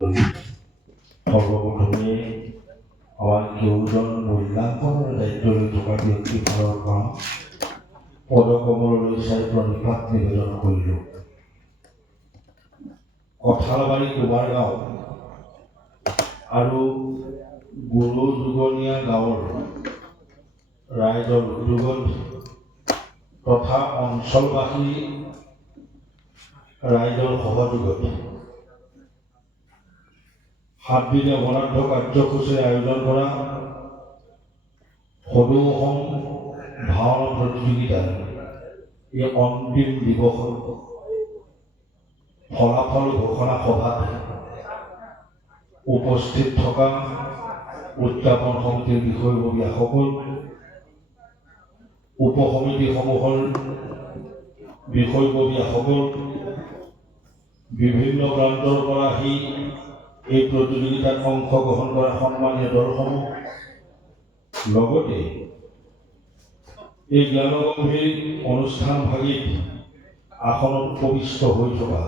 সৰ্বপ্ৰথমে আমাৰ কেউজন মূল্যাঙ্কনেৰ দায়িত্ব লৈ থকা ব্যক্তিৰ ফালৰ পৰা পদকমললৈ চাই প্ৰণিপাত নিবেদন কৰিলোঁ। কঁঠালবাৰী কুমাৰগাঁও আৰু গুৰু যুগনীয়া গাঁৱৰ ৰাইজৰ উদ্যোগত তথা অঞ্চলবাসী ৰাইজৰ সহযোগত 7 দিনীয়া বৰ্ণাঢ্য কাৰ্যসূচীৰ আয়োজন কৰা সদৌ অসম ভাওনা প্ৰতিযোগিতাৰ এই অন্তিম দিৱসত ফলাফল ঘোষণা সভাত উপস্থিত থকা উদযাপন সমিতিৰ বিষয়ববীয়াসকল, উপসমিতিসমূহৰ বিষয়ববীয়াসকল, বিভিন্ন প্ৰান্তৰ পৰা আহি এই প্ৰতিযোগিতাত অংশগ্ৰহণ কৰা সন্মানীয় দলসমূহ, লগতে এই জ্ঞানগম্ভীৰ অনুষ্ঠানভাগিত আসনত উপবিষ্ট হৈ থকা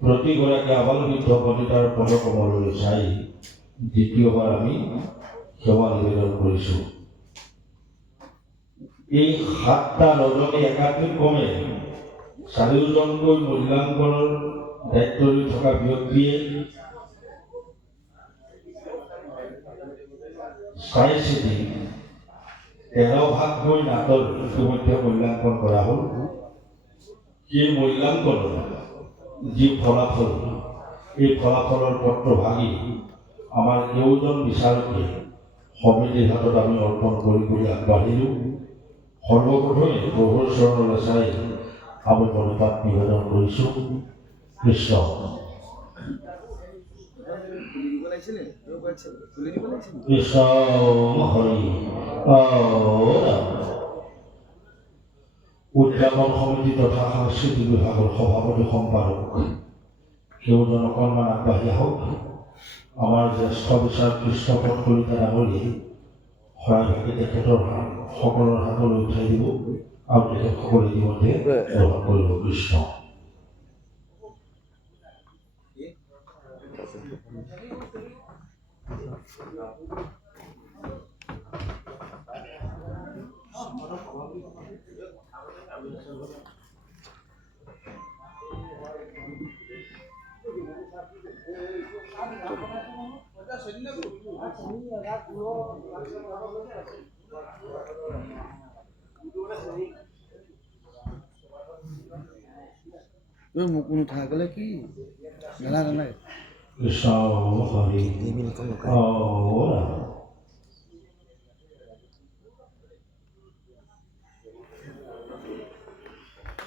প্ৰতিগৰাকী আবালবৃদ্ধ বনিতাৰ পদকমললৈ চাই দ্বিতীয়বাৰ আমি সেৱা নিবেদন কৰিছোঁ। এই 7টা ৰজনী একাধিক্ৰমে 4জনকৈ মূল্যাংকনৰ দায়িত্ব লৈ থকা ব্যক্তিয়ে চাই চিতি 13 ভাগকৈ নাটৰ ইতিমধ্যে মূল্যাংকন কৰা হ'ল। এই মূল্যাংকনৰ যি ফলাফল, এই ফলাফলৰ পত্ৰভাগী আমাৰ কেউজন বিচাৰকে সমিতিৰ হাতত আমি অৰ্পণ কৰিবলৈ আগবাঢ়িলোঁ। সৰ্বপ্ৰথমে প্ৰভুৰ চৰণলৈ চাই আমি প্ৰণিপাত নিবেদন কৰিছোঁ। কৃষ্ণ কৃষ্ণ হৰি। উদযাপন সমিতি তথা সাংস্কৃতিক বিভাগৰ সভাপতি সম্পাদক কেউজন অকণমান আগবাঢ়ি আহক। আমাৰ জ্যেষ্ঠ বিচাৰক কৃষ্ণপদ কলিতা ডাঙৰীয়াই শৰাইভাগি তেখেতৰ সকলৰ হাতলৈ উঠাই দিব আৰু তেখেতসকলে ইতিমধ্যে গ্ৰহণ কৰিব। কৃষ্ণ মোক কোনো ঠাই গ'লে কি নালাগে কৃষ্ণ হৰি।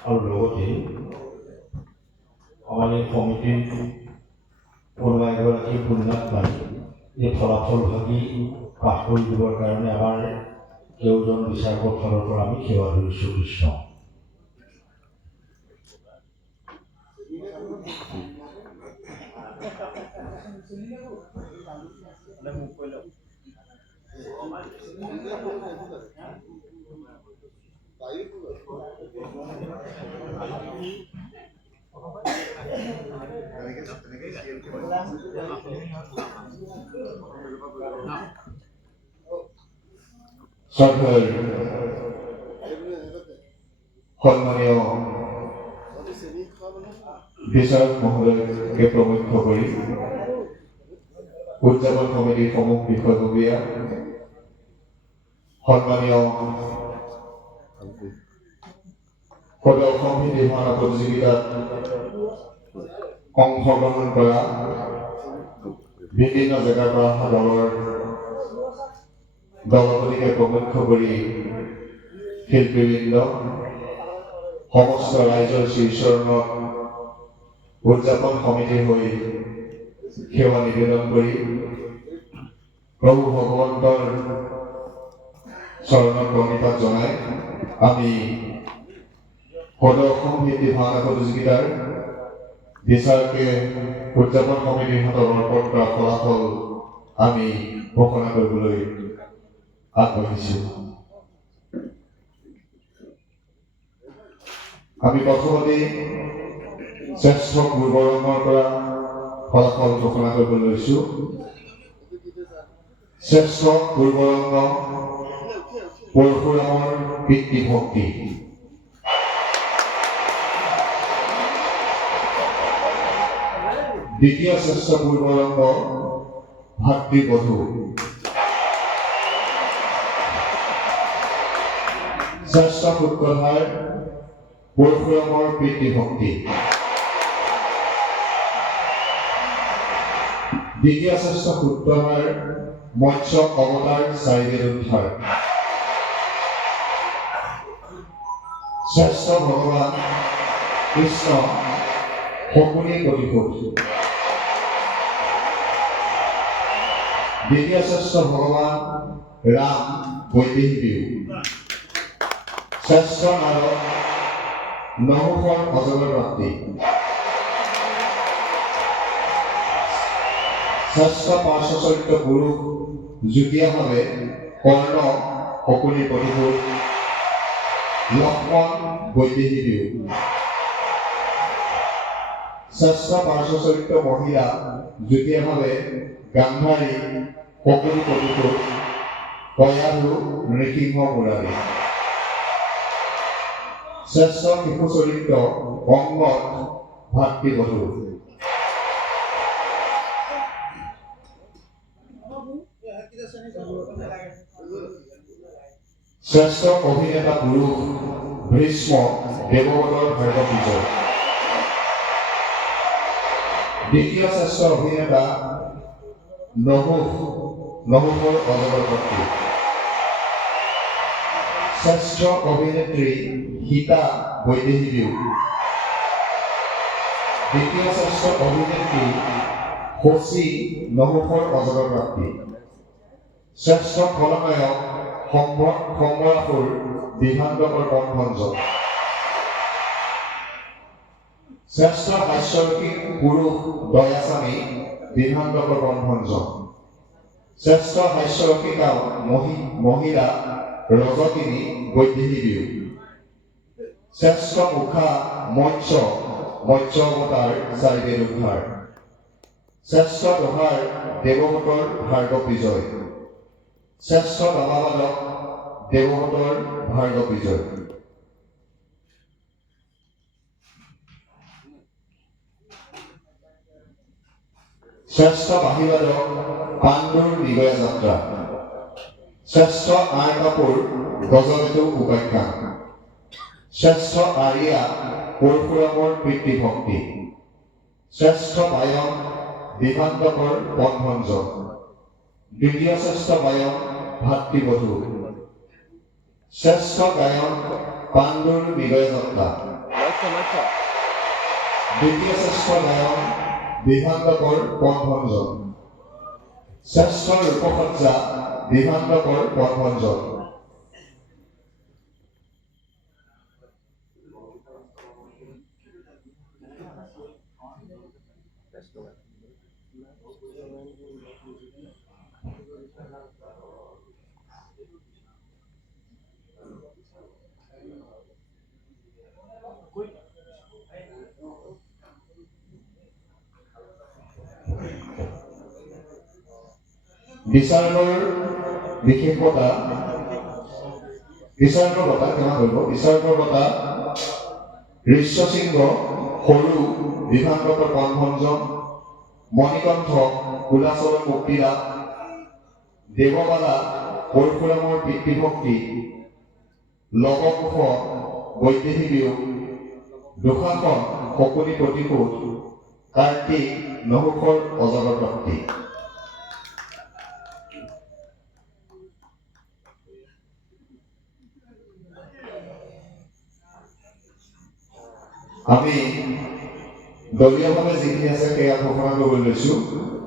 আৰু লগতে আমাৰ এই সমিতিৰ কোনোবা এগৰাকী পুণ্যাত্মাই এই ফলাফল ভাগি পাঠ কৰি দিবৰ কাৰণে আমাৰ কেউজন বিচাৰকৰ ফালৰ পৰা আমি সেৱা ধৰিছোঁ। কৃষ্ণ সন্মানীয় বিচাৰক মহোদয়কে প্ৰমুখ্য কৰি উদযাপন সমিতিৰ প্ৰমুখ বিষয়ববীয়া, সন্মানীয় সদৌ অসম হিন্দী ভাওনা প্ৰতিযোগিতাত অংশগ্ৰহণ কৰা বিভিন্ন জেগাৰ পৰা অহা দলপতিকে প্ৰমুখ্য কৰি শিল্পীবৃন্দ, সমস্ত ৰাইজৰ শ্ৰীচৰণত উদযাপন সমিতিৰ হৈ সেৱা নিবেদন কৰি প্ৰভু ভগৱন্তৰ চৰণত প্ৰণিপাত জনাই আমি সদৌ অসম হিন্দী ভাওনা প্ৰতিযোগিতাৰ বিচাৰকে উদযাপন সমিতিৰ হাতত অৰ্পণ কৰা ফলাফল আমি ঘোষণা কৰিবলৈ আগবাঢ়িছোঁ। আমি প্ৰথমতে শ্ৰেষ্ঠ গুৰুবৰঙৰ পৰা ফলাফল ঘোষণা কৰিবলৈ লৈছোঁ। শ্ৰেষ্ঠ পূৰ্বৰংগ পৰশুৰামৰ পিতৃভক্তি। দ্বিতীয় শ্ৰেষ্ঠ পূৰ্বৰংগ ভাতৃবধূ। শ্ৰেষ্ঠ সূত্ৰধাৰ পৰশুৰামৰ পিতৃভক্তি। দ্বিতীয় শ্ৰেষ্ঠ সূত্ৰধাৰ মৎস্য অৱতাৰ চাৰিবেদ উদ্ধাৰ। শ্ৰেষ্ঠ ভগৱান কৃষ্ণ শকুনিৰ প্ৰতিশোধ। দ্বিতীয় শ্ৰেষ্ঠ ভগৱান ৰাম বৈদেহী বিহু। শ্ৰেষ্ঠ নাৰদ নহুষৰ অজগৰ প্ৰাপ্তি। শ্ৰেষ্ঠ পাৰ্শ্ব চৰিত্ৰ পুৰুষ যুটীয়াভাৱে কৰ্ণ শকুনিৰ প্ৰতিশোধ। লক্ষ্মণ বৈদেহী বিহু। শ্ৰেষ্ঠ পাৰ্শ্ব চৰিত্ৰ মহিলা যুটীয়াভাৱে গান্ধাৰী শকুনি প্ৰতিশোধ। কয়াধু নৃসিংহ মুৰাৰী। শ্ৰেষ্ঠ শিশু চৰিত্ৰ অংগদ ভাতৃবধূ। শ্ৰেষ্ঠ অভিনেতা পুৰুষ ভীষ্ম দেৱব্ৰতৰ ভাৰ্গৱ বিজয়। দ্বিতীয় শ্ৰেষ্ঠ অভিনেতা নহুষৰ অজগৰ প্ৰাপ্তি। শ্ৰেষ্ঠ অভিনেত্ৰী সীতা বৈদেহী বিহু। দ্বিতীয় শ্ৰেষ্ঠ অভিনেত্ৰী শচী নহুষৰ অজগৰ প্ৰাপ্তি। শ্ৰেষ্ঠ খলনায়ক সম্বৰাসুৰ বিভাণ্ডকৰ বনভঞ্জন। শ্ৰেষ্ঠ হাস্যৰসিক পুৰুষ দয়াস্বামী বিভাণ্ডকৰ বনভঞ্জন। শ্ৰেষ্ঠ হাস্যৰসিকা মহিলা ৰজকিনী বৈদেহী বিহু। শ্ৰেষ্ঠ মুখা মৎস্য অৱতাৰ চাৰিবেদ উদ্ধাৰ। শ্ৰেষ্ঠ দোহাৰ দেৱব্ৰতৰ ভাৰ্গৱ বিজয়। শ্ৰেষ্ঠ দাবাবাদক দেৱব্ৰতৰ ভাৰ্গৱ বিজয়। শ্ৰেষ্ঠ বাঁহীবাদক পাণ্ডুৰ নিগয়া যাত্ৰা। শ্ৰেষ্ঠ আই কাপুৰ গজকেতু উপাখ্যান। শ্ৰেষ্ঠ আৰিয়া পৰশুৰামৰ পিতৃভক্তি। শ্ৰেষ্ঠ বায়ন বিভাণ্ডকৰ বনভঞ্জন। দ্বিতীয় শ্ৰেষ্ঠ বায়ন ভাতৃবধূ। শ্ৰেষ্ঠ গায়ন পাণ্ডুৰ নিগয়া যাত্ৰা। দ্বিতীয় শ্ৰেষ্ঠ গায়ন বিভাণ্ডকৰ বনভঞ্জন। শ্ৰেষ্ঠ ৰূপসজ্জা বিভাণ্ডকৰ বনভঞ্জন। বিচাৰণৰ বিশেষতা বিচাৰণৰ বঁটা কেনে কৰিব। বিচাৰণৰ বঁটা ঋষ্যশৃংগ সৰু বিভাণ্ডকৰ বনভঞ্জন। মণিকণ্ঠ কুলাচলৰ মুক্তিলাভ। দেৱবালা পৰশুৰামৰ পিতৃভক্তি। লৱকুশ বৈদেহী বিয়োগ। দুঃশাসন শকুনি প্ৰতিশোধ। কাৰ্তিক নহুষৰ অজগৰ প্ৰাপ্তি। আমি দলীয়ভাৱে যিখিনি আছে সেয়া ঘোষণা কৰিবলৈ লৈছোঁ।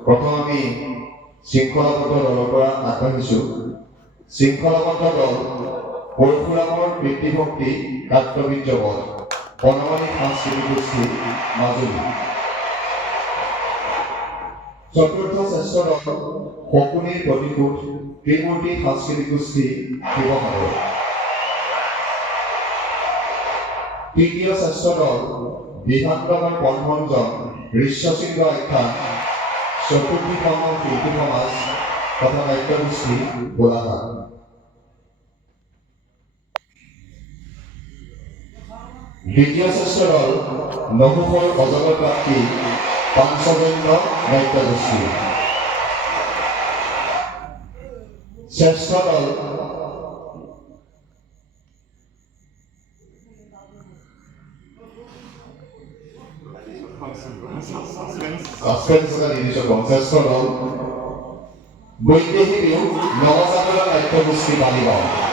প্ৰথম আমি শৃংখলাবদ্ধ দলৰ পৰা আগবাঢ়িছোঁ। শৃংখলাবদ্ধ দল পৰশুৰামৰ পিতৃভক্তি কাৰ্তবীৰ্যবধ বনমালী সাংস্কৃতিক গোষ্ঠী মাজুলী। চতুৰ্থ শ্ৰেষ্ঠ দল শকুনিৰ প্ৰতিশোধ ত্ৰিমূৰ্তি সাংস্কৃতিক গোষ্ঠী শিৱসাগৰ। তৃতীয় শ্ৰেষ্ঠ দল বিভাণ্ডকৰ বনভঞ্জন ঋষ্যশৃংগ আখ্যান চতুৰ্থীখন শিল্পী সমাজ তথা নাট্যগোষ্ঠী গোলাঘাট। দ্বিতীয় শ্ৰেষ্ঠ দল নহুষৰ অজগৰ প্ৰাপ্তি পাঞ্চজন্য নাট্যগোষ্ঠী। শ্ৰেষ্ঠ দল শ্ৰেষ্ঠ দল বৈদেহী বিহু নৱজাগৰণ নাট্যগোষ্ঠী বালিগাঁও।